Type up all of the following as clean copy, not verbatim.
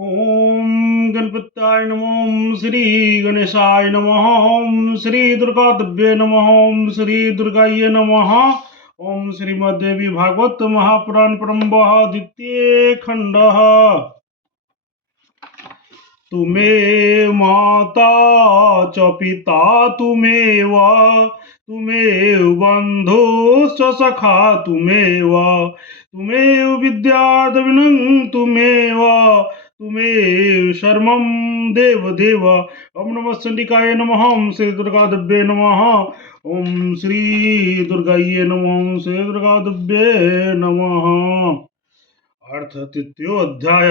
ओम गणपत्याय नमः। ओम श्री गणेशाय नमः। ओम श्री दुर्गादेव्ये नमः। ओम श्री दुर्गाये नमः। ओम श्रीमद्देवी भागवत महापुराण परम्बः द्वितीय खंडः। तुमेव माता च पिता तुमेव बन्धुश्च सखा तुमेव विद्याद्रविणं तुमेव शर्मं देवदेव। ओम नमः चंडिकाय नमः। ओम श्री दुर्गादेव्ये नमः। ओम श्री दुर्गाये नमः। ओम श्री दुर्गादेव्ये नमः। अर्थ तृतीय अध्याय।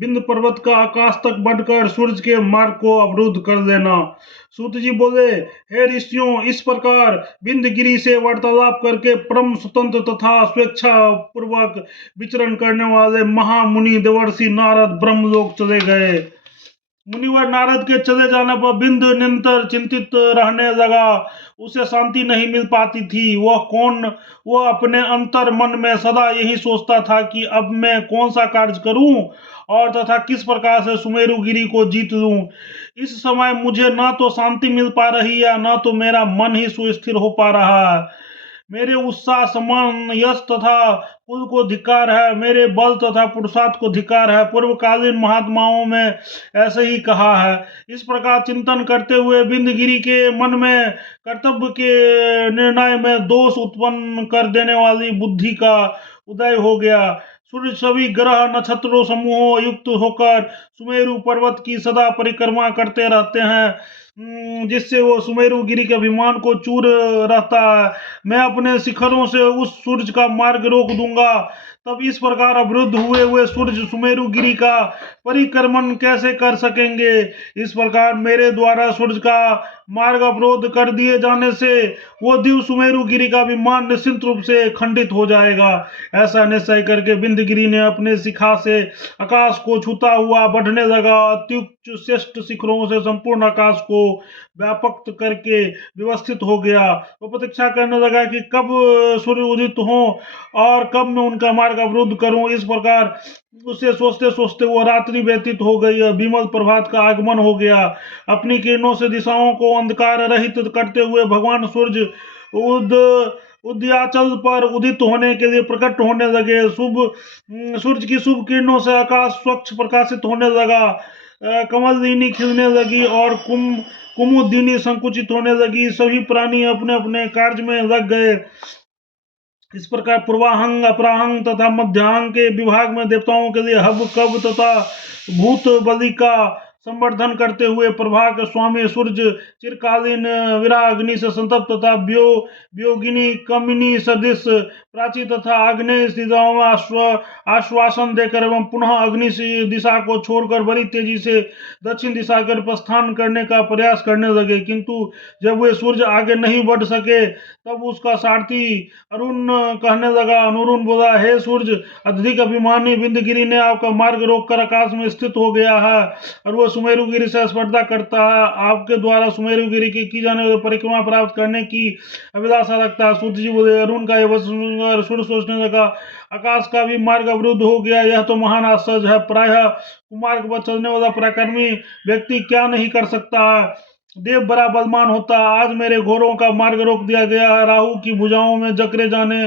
बिंद पर्वत का आकाश तक बढ़कर सूरज के मार्ग को अवरुद्ध कर देना। सूत जी बोले, हे ऋषियों, इस प्रकार बिंदगिरी से वार्तालाप करके परम स्वतंत्र तथा स्वेच्छा पूर्वक विचरण करने वाले महामुनि देवर्षि नारद ब्रह्मलोक चले गए। मुनिवर नारद के चले जाने पर बिंद निरंतर चिंतित रहने लगा। उसे शांति नहीं मिल पाती थी। वह अपने अंतर मन में सदा यही सोचता था कि अब मैं कौन सा कार्य करूं और तथा किस प्रकार से सुमेरु गिरी को जीत लूं। इस समय मुझे न तो शांति मिल पा रही है, न तो मेरा मन ही सुस्थिर हो पा रहा है। मेरे उत्साह, सम्मान, यश तथा कुल को धिक्कार है। मेरे बल तथा पुरुषार्थ को धिक्कार है। पूर्वकालीन महात्माओं में ऐसे ही कहा है। इस प्रकार चिंतन करते हुए बिंदगिरी के मन में कर्तव्य के निर्णय में दोष उत्पन्न कर देने वाली बुद्धि का उदय हो गया। सूर्य सभी ग्रह नक्षत्रों समूहों युक्त होकर सुमेरु पर्वत की सदा परिक्रमा करते रहते हैं, जिससे वो सुमेरु गिरी के अभिमान को चूर रहता है। मैं अपने शिखरों से उस सूरज का मार्ग रोक दूंगा। तब इस प्रकार अवरुद्ध हुए सूर्य सुमेरु गिरी का परिक्रमण कैसे कर सकेंगे। इस प्रकार मेरे द्वारा सूर्य का मार्ग अवरोध कर दिए जाने से वो दिव्य सुमेरु गिरी का विमान निश्चित रूप से खंडित हो जाएगा। ऐसा निश्चय करके बिंदगिरी ने अपने शिखा से आकाश को छूता हुआ बढ़ने लगा। अत्युच्च श्रेष्ठ शिखरों से संपूर्ण आकाश को व्यापक करके व्यवस्थित हो गया। वो प्रतीक्षा करने लगा कि कब सूर्य उदित हो और कब मैं उनका मार्ग अवरुद्ध करूं। इस प्रकार उसे सोचते सोचते वो रात्रि व्यतीत हो गई। विमल प्रभात का आगमन हो गया। अपनी किरणों से दिशाओं को अंधकार रहित करते हुए भगवान सूर्य उदयाचल पर उदित होने के लिए प्रकट होने लगे। सूर्य की शुभ किरणों से आकाश स्वच्छ प्रकाशित होने लगा। कमलदीनी खिलने लगी और कुमुदिनी संकुचित होने लगी। सभी प्राणी अपने अपने कार्य में लग गए। इस प्रकार पूर्वाहंग, अपराहंग तथा मध्याहंग के विभाग में देवताओं के लिए हब, कब तथा भूत बलि का संवर्धन करते हुए प्रभा के स्वामी सूर्य चिरकालीन विराग्नि से संतप्त तथा वियोगिनी कमिनी सदृश प्राची तथा आग्नेय दिशाओं में आश्वासन देकर एवं पुनः अग्नि दिशा को छोड़कर बड़ी तेजी से दक्षिण दिशा कर प्रस्थान करने का प्रयास करने लगे। किंतु जब वे सूर्य आगे नहीं बढ़ सके तब उसका सारथी अरुण कहने लगा। अरुण बोला, हे सूर्य, अत्यधिक अभिमानी बिंदगिरी ने आपका मार्ग रोककर आकाश में स्थित हो गया है और वह सुमेरु गिरी से स्पर्धा करता है। आपके द्वारा सुमेरु गिरी की जाने वाली परिक्रमा प्राप्त करने की अभिलाषा रखता है। सूर्य जी बोले। अरुण का यह सूर्य सोचने लगा, आकाश का भी मार्ग अवरुद्ध हो गया। यह तो महान आश्चर्य है। प्रायः कुमार्ग पर चलने वाला पराक्रमी व्यक्ति क्या नहीं कर सकता है। देव बड़ा बलवान होता। आज मेरे घोड़ों का मार्ग रोक दिया गया है। राहु की भुजाओं में जकड़े जाने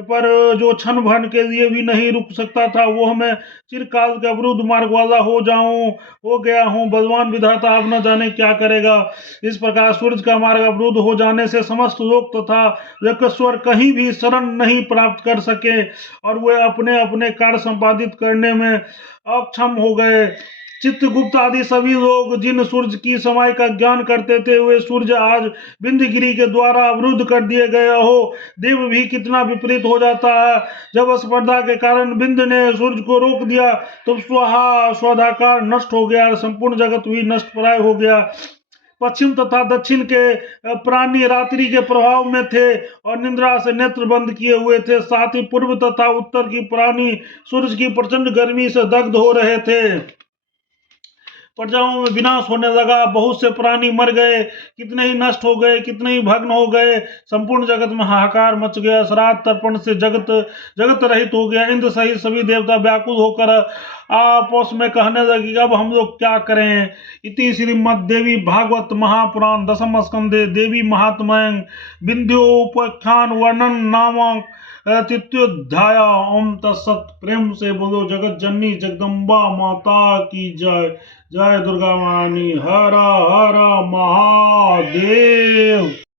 पर जो क्षण भर के लिए भी नहीं रुक सकता था, वो मैं चिरकाल के अवरुद्ध मार्ग वाला हो गया हूँ। बलवान विधाता अब न जाने क्या करेगा। इस प्रकार सूर्य का मार्ग अवरुद्ध हो जाने से समस्त लोक तथा यकेश्वर कहीं भी शरण नहीं प्राप्त कर सके और वे अपने अपने कार्य संपादित करने में अक्षम हो गए। चित्रगुप्त आदि सभी लोग जिन सूर्य की समय का ज्ञान करते थे, वे सूर्य आज बिंदगिरी के द्वारा अवरुद्ध कर दिए गए हो। देव भी कितना विपरीत हो जाता है। जब स्पर्धा के कारण बिंद ने सूर्य को रोक दिया तो स्वधाकार नष्ट हो गया। संपूर्ण जगत भी नष्ट प्राय हो गया। पश्चिम तथा दक्षिण के प्राणी रात्रि के प्रभाव में थे और निद्रा से नेत्र बंद किए हुए थे। साथ ही पूर्व तथा उत्तर की प्राणी सूर्य की प्रचंड गर्मी से दग्ध हो रहे थे। प्रजाओं में विनाश होने लगा। बहुत से प्राणी मर गए, कितने ही नष्ट हो गए, कितने ही भग्न हो गए। संपूर्ण जगत में हाहाकार मच गया। श्राद्ध तर्पण से जगत रहित हो गया। इंद्र सहित सभी देवता व्याकुल होकर आपस में कहने लगी अब हम लोग क्या करें। इति श्रीमद्देवी भागवत महापुराण दशम स्कंदे देवी महात्म्यं विंध्योपाख्यान वर्णन नामक तृतीयोध्याय। ओम तत्सत। प्रेम से बोलो जगत जननी जगदम्बा माता की जय। जय दुर्गा मानी। हर हर महादेव।